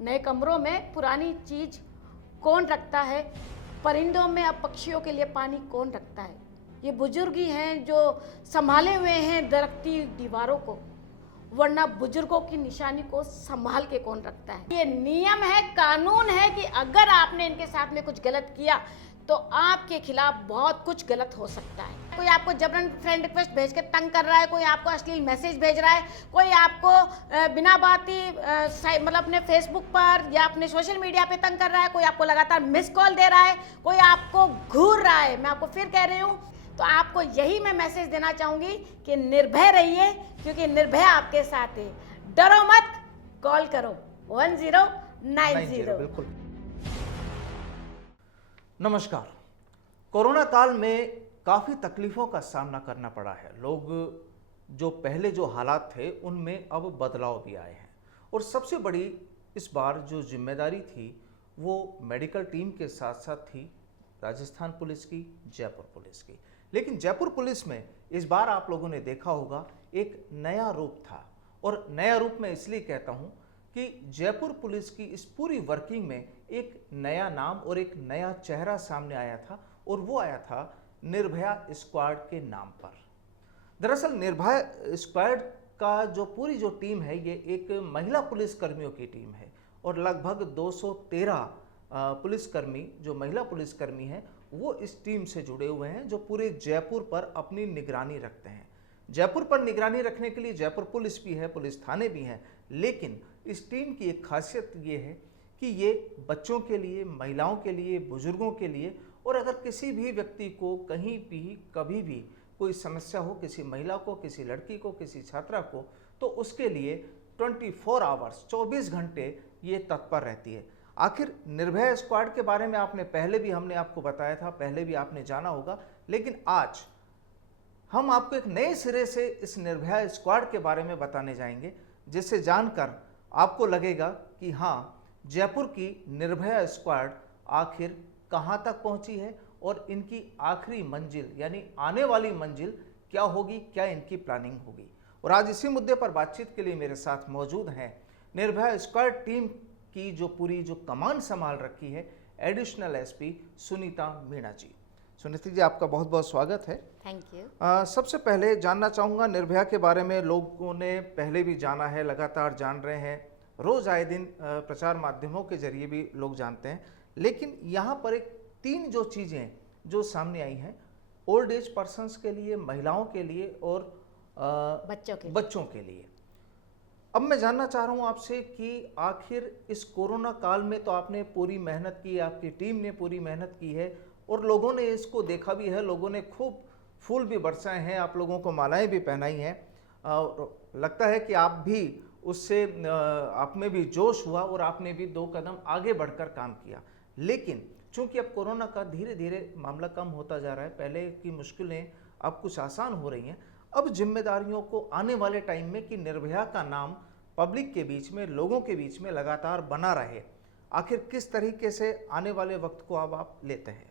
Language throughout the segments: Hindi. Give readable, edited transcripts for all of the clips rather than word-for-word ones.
नए कमरों में पुरानी चीज कौन रखता है, परिंदों में अब पक्षियों के लिए पानी कौन रखता है। ये बुजुर्ग ही हैं जो संभाले हुए हैं दरख्ती दीवारों को, वरना बुजुर्गों की निशानी को संभाल के कौन रखता है। ये नियम है, कानून है कि अगर आपने इनके साथ में कुछ गलत किया तो आपके खिलाफ बहुत कुछ गलत हो सकता है। कोई आपको जबरन फ्रेंड रिक्वेस्ट भेज के तंग कर रहा है, कोई आपको अश्लील मैसेज भेज रहा है, कोई आपको बिना बात ही मतलब अपने फेसबुक पर या अपने सोशल मीडिया पे तंग कर रहा है, कोई आपको लगातार मिस कॉल दे रहा है, कोई आपको घूर रहा है। मैं आपको फिर कह रही हूँ, तो आपको यही मैं मैसेज देना चाहूंगी कि निर्भय रहिए, क्योंकि निर्भय आपके साथ है। डरो मत, कॉल करो 1090। बिल्कुल। नमस्कार। कोरोना काल में काफ़ी तकलीफ़ों का सामना करना पड़ा है। लोग जो पहले जो हालात थे उनमें अब बदलाव भी आए हैं, और सबसे बड़ी इस बार जो जिम्मेदारी थी वो मेडिकल टीम के साथ साथ थी राजस्थान पुलिस की, जयपुर पुलिस की। लेकिन जयपुर पुलिस में इस बार आप लोगों ने देखा होगा एक नया रूप था, और नया रूप मैं इसलिए कहता हूँ कि जयपुर पुलिस की इस पूरी वर्किंग में एक नया नाम और एक नया चेहरा सामने आया था, और वो आया था निर्भया स्क्वाड के नाम पर। दरअसल निर्भया स्क्वाड का जो पूरी जो टीम है ये एक महिला पुलिस कर्मियों की टीम है, और लगभग 213 पुलिसकर्मी जो महिला पुलिसकर्मी हैं वो इस टीम से जुड़े हुए हैं, जो पूरे जयपुर पर अपनी निगरानी रखते हैं। जयपुर पर निगरानी रखने के लिए जयपुर पुलिस भी है, पुलिस थाने भी हैं, लेकिन इस टीम की एक खासियत ये है कि ये बच्चों के लिए, महिलाओं के लिए, बुजुर्गों के लिए, और अगर किसी भी व्यक्ति को कहीं भी कभी भी कोई समस्या हो, किसी महिला को, किसी लड़की को, किसी छात्रा को, तो उसके लिए 24 आवर्स 24 घंटे ये तत्पर रहती है। आखिर निर्भया स्क्वाड के बारे में आपने पहले भी हमने आपको बताया था, पहले भी आपने जाना होगा, लेकिन आज हम आपको एक नए सिरे से इस निर्भया स्क्वाड के बारे में बताने जाएंगे, जिससे जानकर आपको लगेगा कि हाँ, जयपुर की निर्भया स्क्वाड आखिर कहाँ तक पहुँची है और इनकी आखिरी मंजिल यानी आने वाली मंजिल क्या होगी, क्या इनकी प्लानिंग होगी। और आज इसी मुद्दे पर बातचीत के लिए मेरे साथ मौजूद हैं निर्भया स्क्वाड टीम की जो पूरी जो कमान संभाल रखी है एडिशनल एसपी सुनीता मीणा जी। सुनीता जी, आपका बहुत बहुत स्वागत है। Thank you. सबसे पहले जानना चाहूँगा निर्भया के बारे में। लोगों ने पहले भी जाना है, लगातार जान रहे हैं, रोज़ आए दिन प्रचार माध्यमों के जरिए भी लोग जानते हैं, लेकिन यहाँ पर एक 3 जो चीज़ें जो सामने आई हैं ओल्ड एज पर्सन्स के लिए, महिलाओं के लिए और बच्चों के लिए। अब मैं जानना चाह रहा हूँ आपसे कि आखिर इस कोरोना काल में तो आपने पूरी मेहनत की, आपकी टीम ने पूरी मेहनत की है, और लोगों ने इसको देखा भी है, लोगों ने खूब फूल भी बरसाए हैं, आप लोगों को मालाएं भी पहनाई हैं। लगता है कि आप भी उससे आप में भी जोश हुआ और आपने भी 2 कदम आगे बढ़कर काम किया। लेकिन चूंकि अब कोरोना का धीरे धीरे मामला कम होता जा रहा है, पहले की मुश्किलें अब कुछ आसान हो रही हैं, अब जिम्मेदारियों को आने वाले टाइम में कि निर्भया का नाम पब्लिक के बीच में, लोगों के बीच में लगातार बना रहे, आखिर किस तरीके से आने वाले वक्त को अब आप लेते हैं?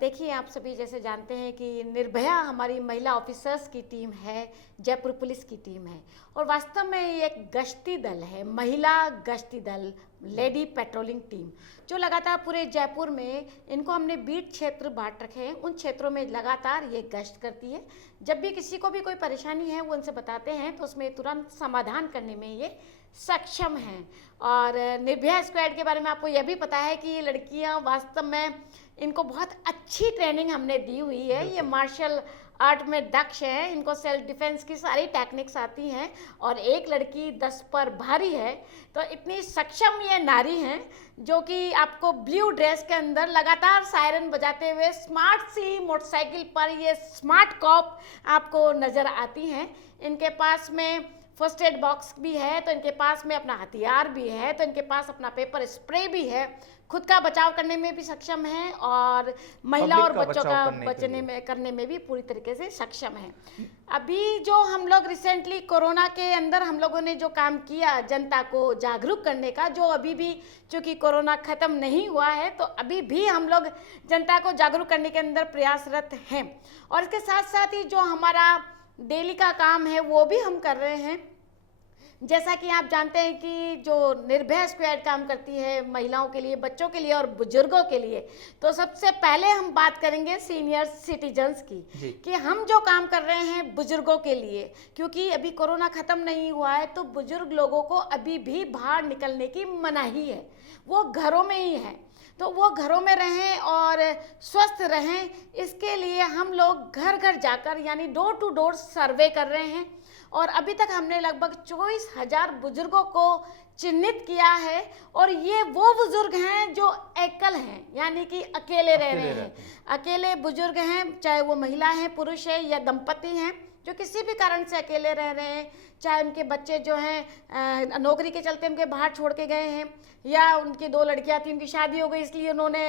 देखिए, आप सभी जैसे जानते हैं कि निर्भया हमारी महिला ऑफिसर्स की टीम है, जयपुर पुलिस की टीम है, और वास्तव में ये एक गश्ती दल है, महिला गश्ती दल, लेडी पेट्रोलिंग टीम, जो लगातार पूरे जयपुर में, इनको हमने बीट क्षेत्र बांट रखे हैं, उन क्षेत्रों में लगातार ये गश्त करती है। जब भी किसी को भी कोई परेशानी है वो उनसे बताते हैं तो उसमें तुरंत समाधान करने में ये सक्षम हैं। और निर्भया स्क्वाड के बारे में आपको यह भी पता है कि ये लड़कियां वास्तव में, इनको बहुत अच्छी ट्रेनिंग हमने दी हुई है। ये मार्शल आर्ट में दक्ष हैं, इनको सेल्फ डिफेंस की सारी टेक्निक्स आती हैं, और एक लड़की 10 पर भारी है, तो इतनी सक्षम ये नारी हैं जो कि आपको ब्लू ड्रेस के अंदर लगातार सायरन बजाते हुए स्मार्ट सी मोटरसाइकिल पर ये स्मार्ट कॉप आपको नज़र आती हैं। इनके पास में फर्स्ट एड बॉक्स भी है, तो इनके पास में अपना हथियार भी है, तो इनके पास अपना पेपर स्प्रे भी है, खुद का बचाव करने में भी सक्षम है, और महिला और बच्चों का करने में भी पूरी तरीके से सक्षम है। अभी जो हम लोग रिसेंटली कोरोना के अंदर हम लोगों ने जो काम किया जनता को जागरूक करने का, जो अभी भी चूंकि कोरोना खत्म नहीं हुआ है तो अभी भी हम लोग जनता को जागरूक करने के अंदर प्रयासरत हैं, और इसके साथ साथ ही जो हमारा डेली का काम है वो भी हम कर रहे हैं। जैसा कि आप जानते हैं कि जो निर्भया स्क्वाड काम करती है महिलाओं के लिए, बच्चों के लिए और बुजुर्गों के लिए, तो सबसे पहले हम बात करेंगे सीनियर सिटीजन्स की कि हम जो काम कर रहे हैं बुजुर्गों के लिए, क्योंकि अभी कोरोना ख़त्म नहीं हुआ है तो बुजुर्ग लोगों को अभी भी बाहर निकलने की मनाही है, वो घरों में ही है, तो वो घरों में रहें और स्वस्थ रहें, इसके लिए हम लोग घर घर जाकर यानी डोर टू डोर सर्वे कर रहे हैं। और अभी तक हमने लगभग 24,000 बुजुर्गों को चिन्हित किया है और ये वो बुजुर्ग हैं जो एकल हैं, यानी कि अकेले रह रहे हैं, अकेले बुजुर्ग हैं, चाहे वो महिला हैं, पुरुष है या दंपति हैं जो किसी भी कारण से अकेले रह रहे हैं, चाहे उनके बच्चे जो हैं नौकरी के चलते उनके बाहर छोड़ के गए हैं या उनकी 2 लड़कियां थी, उनकी शादी हो गई इसलिए उन्होंने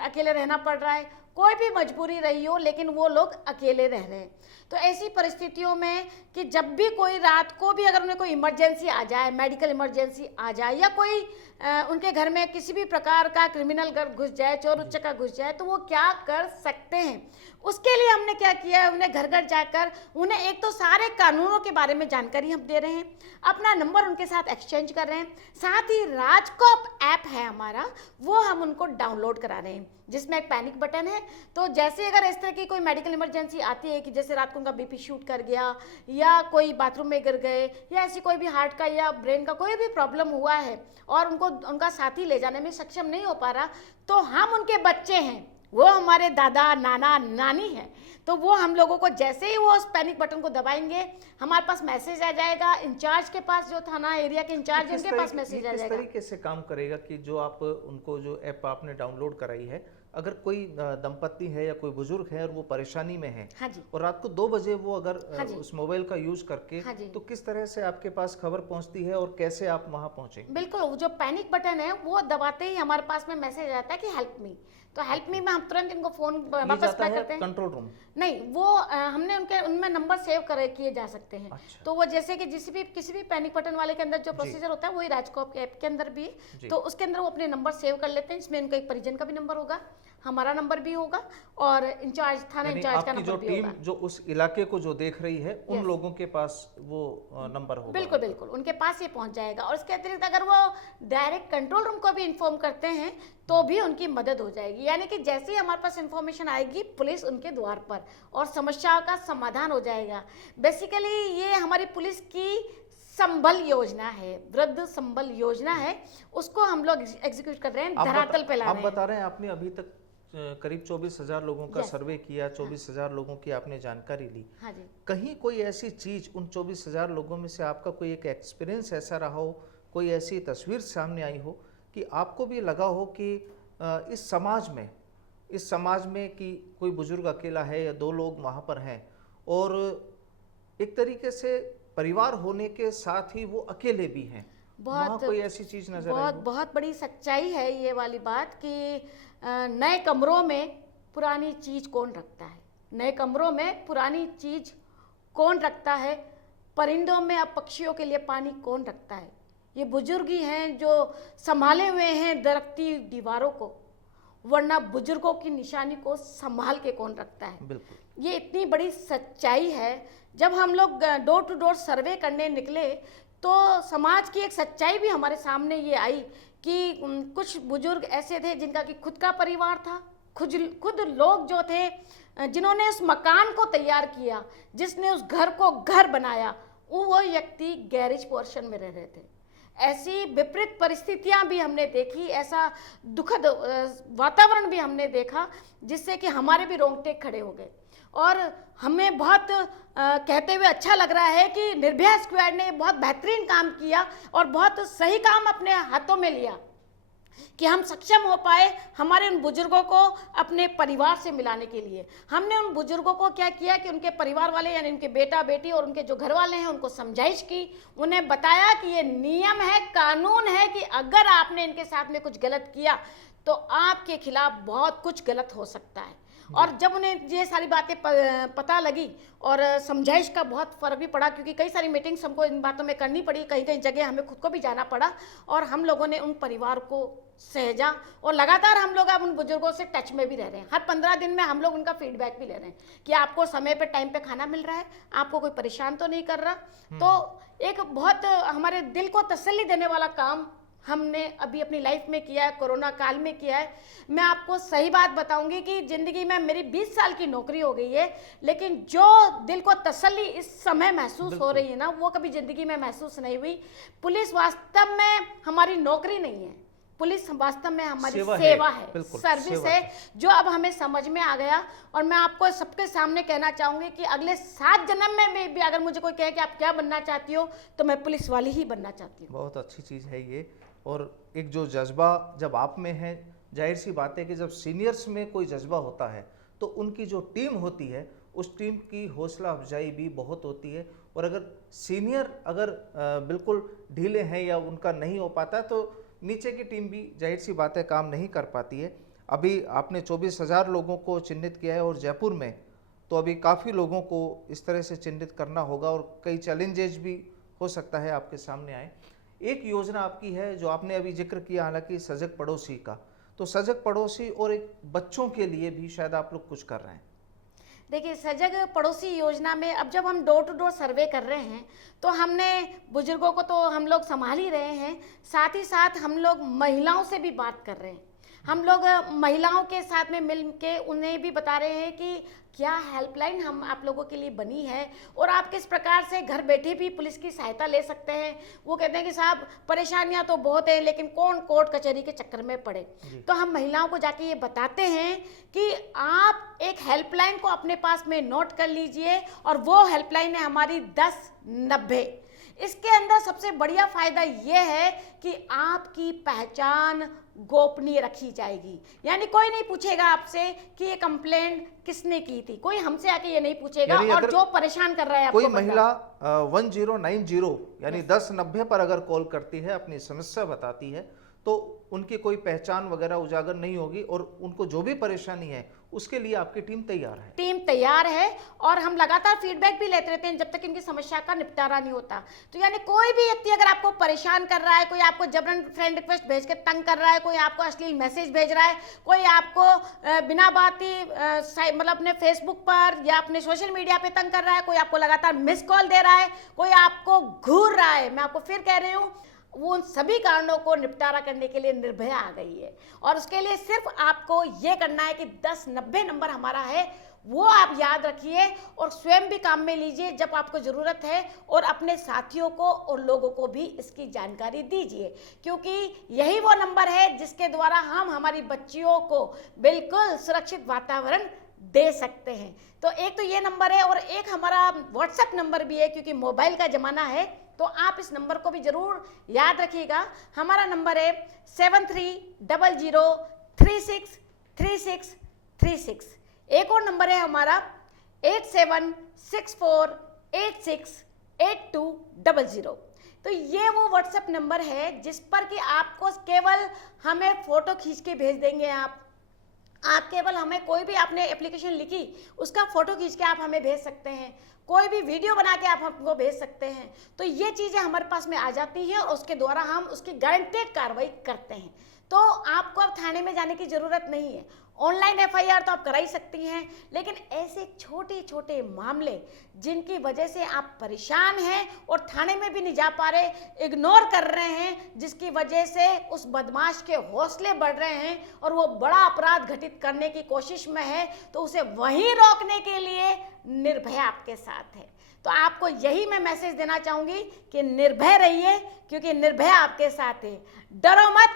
अकेले रहना पड़ रहा है, कोई भी मजबूरी रही हो लेकिन वो लोग अकेले रह रहे हैं। तो ऐसी परिस्थितियों में कि जब भी कोई रात को भी अगर उन्हें कोई इमरजेंसी आ जाए, मेडिकल इमरजेंसी आ जाए या कोई उनके घर में किसी भी प्रकार का क्रिमिनल घर घुस जाए, चोर उच्चका घुस जाए, तो वो क्या कर सकते हैं, उसके लिए हमने क्या किया है, उन्हें घर घर जाकर उन्हें एक तो सारे कानूनों के बारे में जानकारी हम दे रहे हैं, अपना नंबर उनके साथ एक्सचेंज कर रहे हैं, साथ ही राजकॉप ऐप है हमारा, वो हम उनको डाउनलोड करा रहे हैं जिसमें एक पैनिक बटन है। तो जैसे अगर इस तरह की कोई मेडिकल इमरजेंसी आती है कि जैसे रात को उनका बीपी शूट कर गया या कोई बाथरूम में गिर गए या ऐसी कोई भी हार्ट का या ब्रेन का कोई भी प्रॉब्लम हुआ है और उनको उनका साथी ले जाने में सक्षम नहीं हो पा रहा, तो हम उनके बच्चे हैं, वो हमारे दादा नाना नानी है, तो वो हम लोगों को जैसे ही वो उस पैनिक बटन को दबाएंगे हमारे पास मैसेज आ जाएगा, इंचार्ज के पास, जो थाना एरिया के इंचार्ज उनके पास मैसेज आ जाएगा। किस तरीके से काम करेगा कि जो आप उनको जो ऐप आपने डाउनलोड कराई है, अगर कोई दंपत्ति है या कोई बुजुर्ग है और वो परेशानी में है, हाँ जी, और रात को 2 बजे वो अगर हाँ उस मोबाइल का यूज करके, हाँ जी, तो किस तरह से आपके पास खबर पहुंचती है और कैसे आप वहां पहुंचेंगे? बिल्कुल, जो पैनिक बटन है वो दबाते ही हमारे पास में मैसेज आता है कि हेल्प मी, तो हेल्प मी में हम तुरंत इनको फोन वापस बैक करते हैं। कंट्रोल रूम नहीं, वो हमने उनमें नंबर सेव किए जा सकते हैं। अच्छा। तो वो जैसे कि किसी भी पैनिक बटन वाले के अंदर जो प्रोसीजर होता है वही राजकॉप के ऐप के अंदर भी है, तो उसके अंदर वो अपने नंबर सेव कर लेते हैं, इसमें उनका एक परिजन का भी नंबर होगा, हमारा नंबर भी होगा और इंचार्ज थाना इंचार्ज का नंबर भी होगा। जो उस इलाके को जो देख रही है उन लोगों के पास वो नंबर होगा। बिल्कुल बिल्कुल, उनके पास ये पहुंच जाएगा। और इसके अतिरिक्त अगर वो डायरेक्ट कंट्रोल रूम को भी इन्फॉर्म करते हैं तो भी उनकी मदद हो जाएगी, यानी कि जैसे ही हमारे पास इंफॉर्मेशन आएगी पुलिस उनके द्वार पर और समस्याओं का समाधान हो जाएगा। बेसिकली ये हमारी पुलिस की संबल योजना है, वृद्ध संबल योजना है, उसको हम लोग एग्जीक्यूट कर रहे हैं, धरातल पे ला रहे हैं। आप बता रहे हैं आपने अभी तक करीब 24,000 लोगों का सर्वे किया, 24,000 लोगों की आपने जानकारी ली। हाँ जी। कहीं कोई ऐसी चीज उन 24,000 लोगों में से आपका कोई एक एक्सपीरियंस ऐसा रहा हो, कोई ऐसी तस्वीर सामने आई हो कि आपको भी लगा हो कि इस समाज में कि कोई बुजुर्ग अकेला है या 2 लोग वहाँ पर हैं और एक तरीके से परिवार होने के साथ ही वो अकेले भी हैं, वहाँ कोई ऐसी चीज नजर आई हो? बहुत बड़ी सच्चाई है ये वाली बात कि नए कमरों में पुरानी चीज कौन रखता है, नए कमरों में पुरानी चीज कौन रखता है, परिंदों में अब पक्षियों के लिए पानी कौन रखता है। ये बुजुर्ग ही हैं जो संभाले हुए हैं दरकती दीवारों को, वरना बुजुर्गों की निशानी को संभाल के कौन रखता है। बिल्कुल, ये इतनी बड़ी सच्चाई है। जब हम लोग डोर टू डोर सर्वे करने निकले तो समाज की एक सच्चाई भी हमारे सामने ये आई कि कुछ बुजुर्ग ऐसे थे जिनका कि खुद का परिवार था, खुद लोग जो थे जिन्होंने उस मकान को तैयार किया, जिसने उस घर को घर बनाया, वो व्यक्ति गैरेज पोर्शन में रह रहे थे। ऐसी विपरीत परिस्थितियां भी हमने देखी, ऐसा दुखद वातावरण भी हमने देखा जिससे कि हमारे भी रोंगटे खड़े हो गए। और हमें बहुत कहते हुए अच्छा लग रहा है कि निर्भया स्क्वाड ने बहुत बेहतरीन काम किया और बहुत सही काम अपने हाथों में लिया कि हम सक्षम हो पाए हमारे उन बुजुर्गों को अपने परिवार से मिलाने के लिए। हमने उन बुजुर्गों को क्या किया कि उनके परिवार वाले यानी उनके बेटा बेटी और उनके जो घर वाले हैं उनको समझाइश की, उन्हें बताया कि ये नियम है, कानून है कि अगर आपने इनके साथ में कुछ गलत किया तो आपके खिलाफ बहुत कुछ गलत हो सकता है। और जब उन्हें ये सारी बातें पता लगी और समझाइश का बहुत फ़र्क भी पड़ा, क्योंकि कई सारी मीटिंग्स हमको इन बातों में करनी पड़ी, कहीं कहीं जगह हमें खुद को भी जाना पड़ा और हम लोगों ने उन परिवार को सहेजा और लगातार हम लोग अब उन बुजुर्गों से टच में भी रह रहे हैं। हर 15 दिन में हम लोग उनका फीडबैक भी ले रहे हैं कि आपको समय पे टाइम पे खाना मिल रहा है, आपको कोई परेशान तो नहीं कर रहा। तो एक बहुत हमारे दिल को तसल्ली देने वाला काम हमने अभी अपनी लाइफ में किया है, कोरोना काल में किया है। मैं आपको सही बात बताऊंगी कि ज़िंदगी में मेरी 20 साल की नौकरी हो गई है, लेकिन जो दिल को तसल्ली इस समय महसूस हो रही है ना, वो कभी ज़िंदगी में महसूस नहीं हुई। पुलिस वास्तव में हमारी नौकरी नहीं है, पुलिस वास्तव में हमारी सेवा है, सर्विस है, जो अब हमें समझ में आ गया। और मैं आपको सबके सामने कहना चाहूँगी कि अगले 7 जन्म में भी अगर मुझे कोई कहे कि आप क्या बनना चाहती हो, तो मैं पुलिस वाली ही बनना चाहती हूँ। बहुत अच्छी चीज़ है ये। और एक जो जज्बा जब आप में है, जाहिर सी बात है कि जब सीनियर्स में कोई जज्बा होता है तो उनकी जो टीम होती है उस टीम की हौसला अफजाई भी बहुत होती है। और अगर सीनियर बिल्कुल ढीले हैं या उनका नहीं हो पाता तो नीचे की टीम भी जाहिर सी बात है काम नहीं कर पाती है। अभी आपने 24,000 लोगों को चिन्हित किया है और जयपुर में तो अभी काफ़ी लोगों को इस तरह से चिन्हित करना होगा और कई चैलेंजेस भी हो सकता है आपके सामने आए। एक योजना आपकी है जो आपने अभी जिक्र किया, हालांकि सजग पड़ोसी का, तो सजग पड़ोसी और एक बच्चों के लिए भी शायद आप लोग कुछ कर रहे हैं। देखिए, सजग पड़ोसी योजना में अब जब हम डोर टू डोर सर्वे कर रहे हैं तो हमने बुजुर्गों को तो हम लोग संभाल ही रहे हैं, साथ ही साथ हम लोग महिलाओं से भी बात कर रहे हैं। हम लोग महिलाओं के साथ में मिल के उन्हें भी बता रहे हैं कि क्या हेल्पलाइन हम आप लोगों के लिए बनी है और आप किस प्रकार से घर बैठे भी पुलिस की सहायता ले सकते हैं। वो कहते हैं कि साहब परेशानियां तो बहुत है, लेकिन कौन कोर्ट कचहरी के चक्कर में पड़े। तो हम महिलाओं को जाके ये बताते हैं कि आप एक हेल्पलाइन को अपने पास में नोट कर लीजिए और वो हेल्पलाइन है हमारी 1090। इसके अंदर सबसे बढ़िया फायदा ये है कि आपकी पहचान गोपनीय रखी जाएगी, यानी कोई नहीं पूछेगा आपसे कि ये कंप्लेंट किसने की थी, कोई हमसे आके ये नहीं पूछेगा। और जो परेशान कर रहा है कोई महिला 1090 यानी 1090 पर अगर कॉल करती है, अपनी समस्या बताती है, तो उनकी कोई पहचान वगैरह उजागर नहीं होगी और उनको जो भी परेशानी है उसके लिए आपकी टीम तैयार है। टीम तैयार है और हम लगातार फीडबैक भी लेते रहते हैं जब तक इनकी समस्या का निपटारा नहीं होता। तो यानी कोई भी व्यक्ति अगर आपको परेशान कर रहा है, कोई आपको जबरन फ्रेंड रिक्वेस्ट भेज के तंग कर रहा है, कोई आपको अश्लील मैसेज भेज रहा है, कोई आपको बिना बात ही मतलब अपने फेसबुक पर या अपने सोशल मीडिया पे तंग कर रहा है, कोई आपको लगातार मिस कॉल दे रहा है, कोई आपको घूर रहा है, मैं आपको फिर कह रही हूँ, वो उन सभी कारणों को निपटारा करने के लिए निर्भया आ गई है। और उसके लिए सिर्फ आपको ये करना है कि 1090 नंबर हमारा है, वो आप याद रखिए और स्वयं भी काम में लीजिए जब आपको ज़रूरत है, और अपने साथियों को और लोगों को भी इसकी जानकारी दीजिए, क्योंकि यही वो नंबर है जिसके द्वारा हम हमारी बच्चियों को बिल्कुल सुरक्षित वातावरण दे सकते हैं। तो एक तो ये नंबर है और एक हमारा व्हाट्सएप नंबर भी है, क्योंकि मोबाइल का ज़माना है, तो आप इस नंबर को भी ज़रूर याद रखिएगा। हमारा नंबर है 7300363636। एक और नंबर है हमारा 8764868200। तो ये वो व्हाट्सएप नंबर है जिस पर कि आपको केवल हमें फ़ोटो खींच के भेज देंगे। आप केवल हमें कोई भी आपने एप्लीकेशन लिखी उसका फ़ोटो खींच के आप हमें भेज सकते हैं, कोई भी वीडियो बना के आप हमको भेज सकते हैं। तो ये चीज़ें हमारे पास में आ जाती हैं और उसके द्वारा हम उसकी गारंटेड कार्रवाई करते हैं। तो आपको अब थाने में जाने की ज़रूरत नहीं है। ऑनलाइन एफआईआर तो आप करा ही सकती हैं, लेकिन ऐसे छोटे छोटे मामले जिनकी वजह से आप परेशान हैं और थाने में भी नहीं जा पा रहे, इग्नोर कर रहे हैं, जिसकी वजह से उस बदमाश के हौसले बढ़ रहे हैं और वो बड़ा अपराध घटित करने की कोशिश में है, तो उसे वहीं रोकने के लिए निर्भया आपके साथ है। तो आपको यही मैं मैसेज देना चाहूँगी कि निर्भय रहिए, क्योंकि निर्भया आपके साथ है। डरो मत,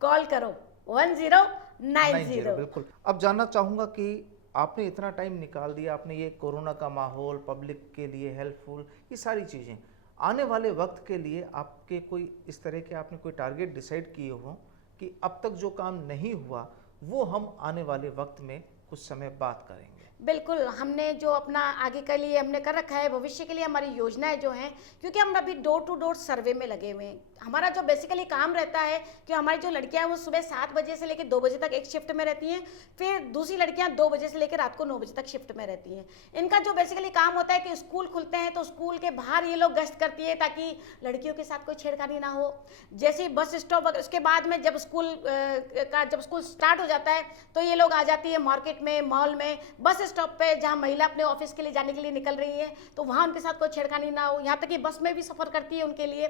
कॉल करो 1090। बिल्कुल। अब जानना चाहूँगा कि आपने इतना टाइम निकाल दिया, आपने ये कोरोना का माहौल, पब्लिक के लिए हेल्पफुल, ये सारी चीज़ें, आने वाले वक्त के लिए आपके कोई इस तरह के आपने कोई टारगेट डिसाइड किए हो कि अब तक जो काम नहीं हुआ वो हम आने वाले वक्त में कुछ समय बात करेंगे? बिल्कुल, हमने जो अपना आगे के लिए हमने कर रखा है, भविष्य के लिए हमारी योजनाएं जो हैं, क्योंकि हम अभी डोर टू डोर सर्वे में लगे हुए हैं, हमारा जो बेसिकली काम रहता है कि हमारी जो लड़कियां हैं वो सुबह 7 बजे से लेकर 2 बजे तक एक शिफ्ट में रहती हैं, फिर दूसरी लड़कियां 2 बजे से लेकर रात को 9 बजे तक शिफ्ट में रहती हैं। इनका जो बेसिकली काम होता है कि स्कूल खुलते हैं तो स्कूल के बाहर ये लोग गश्त करती है ताकि लड़कियों के साथ कोई छेड़खानी ना हो। जैसे ही बस स्टॉप, उसके बाद में जब स्कूल स्टार्ट हो जाता है तो ये लोग आ जाती है मार्केट में, मॉल में, बस स्टॉप पे जहाँ महिला अपने ऑफिस के लिए जाने के लिए निकल रही है तो वहाँ उनके साथ कोई छेड़खानी ना हो। यहाँ तक कि बस में भी सफ़र करती है उनके लिए,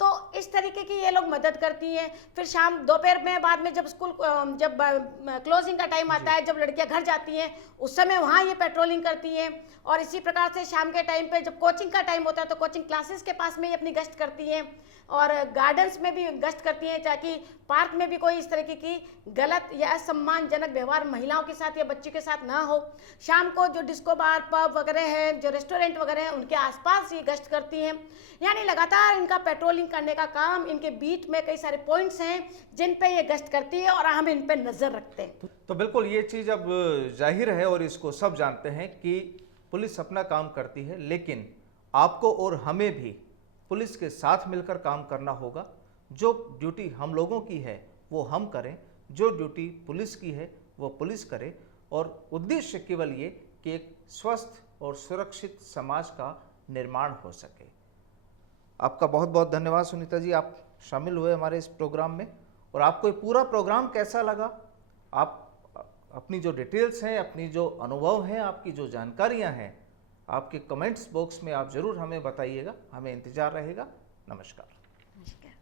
तो इस तरीके की ये लोग मदद करती हैं। फिर शाम दोपहर में बाद में जब जब क्लोजिंग का टाइम आता है, जब लड़कियां घर जाती हैं उस समय वहाँ ये पेट्रोलिंग करती हैं। और इसी प्रकार से शाम के टाइम पे जब कोचिंग का टाइम होता है तो कोचिंग क्लासेस के पास में ही अपनी गश्त करती हैं और गार्डन्स में भी गश्त करती हैं ताकि पार्क में भी कोई इस तरीके की गलत या असम्मानजनक व्यवहार महिलाओं के साथ या बच्चों के साथ ना हो। शाम को जो डिस्को बार, पब वगैरह हैं, जो रेस्टोरेंट वगैरह हैं, उनके आसपास ये गश्त करती हैं। यानी लगातार इनका पेट्रोलिंग करने का काम, इनके बीट में कई सारे पॉइंट्स हैं जिन पे ये गश्त करती है और हम इन पे नज़र रखते हैं। तो बिल्कुल ये चीज़ अब जाहिर है और इसको सब जानते हैं कि पुलिस अपना काम करती है, लेकिन आपको और हमें भी पुलिस के साथ मिलकर काम करना होगा। जो ड्यूटी हम लोगों की है वो हम करें, जो ड्यूटी पुलिस की है वो पुलिस करे, और उद्देश्य केवल ये कि एक स्वस्थ और सुरक्षित समाज का निर्माण हो सके। आपका बहुत बहुत धन्यवाद सुनीता जी, आप शामिल हुए हमारे इस प्रोग्राम में। और आपको ये पूरा प्रोग्राम कैसा लगा, आप अपनी जो डिटेल्स हैं, अपनी जो अनुभव हैं, आपकी जो जानकारियां हैं, आपके कमेंट्स बॉक्स में आप ज़रूर हमें बताइएगा, हमें इंतज़ार रहेगा। नमस्कार। नमस्कार।